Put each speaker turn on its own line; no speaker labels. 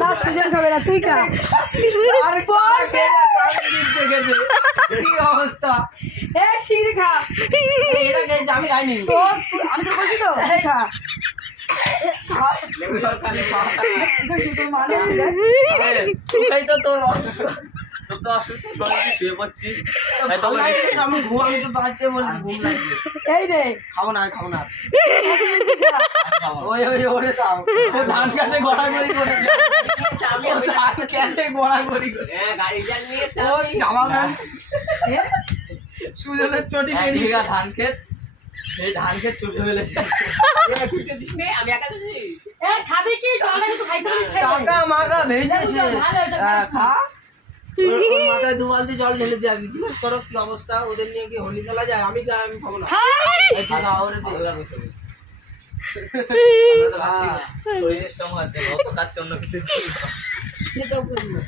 না সুজন খাবে না তুই খা।
আর পর কি অবস্থা?
এ শিঙড়ি খা।
আমি খাইনি
আমি তো বলছি খা।
এই
রে
খাব না খাব না। ওই ওই ওরে তাও ও ধান খেতে গড়াগড়ি করে ও ধান খেতে গড়াগড়ি করে।
গাড়ি চাল নিয়ে
ও জামা প্যান্ট। সুজনের চটি
এক
পেরিয়ে
ধান ক্ষেত সেই ধান ক্ষেত চুষে ফেলেছে। আমি একা দিছি
খাবি কি? জলটা কিন্তু খাইতে পারিস
টাকা মাকা ভেজেছে
ভালো, এটা ভালো।
খা। ওর- ওর মাথায় দু বালতি জল ঢেলেছে আজকে। জিজ্ঞেস করো কি অবস্থা? ওদের নিয়ে কি হোলি খেলা যায়? আমি আমি খাব না।
খাচ্ছে অন্য কিছু
এটা উপরে দিস।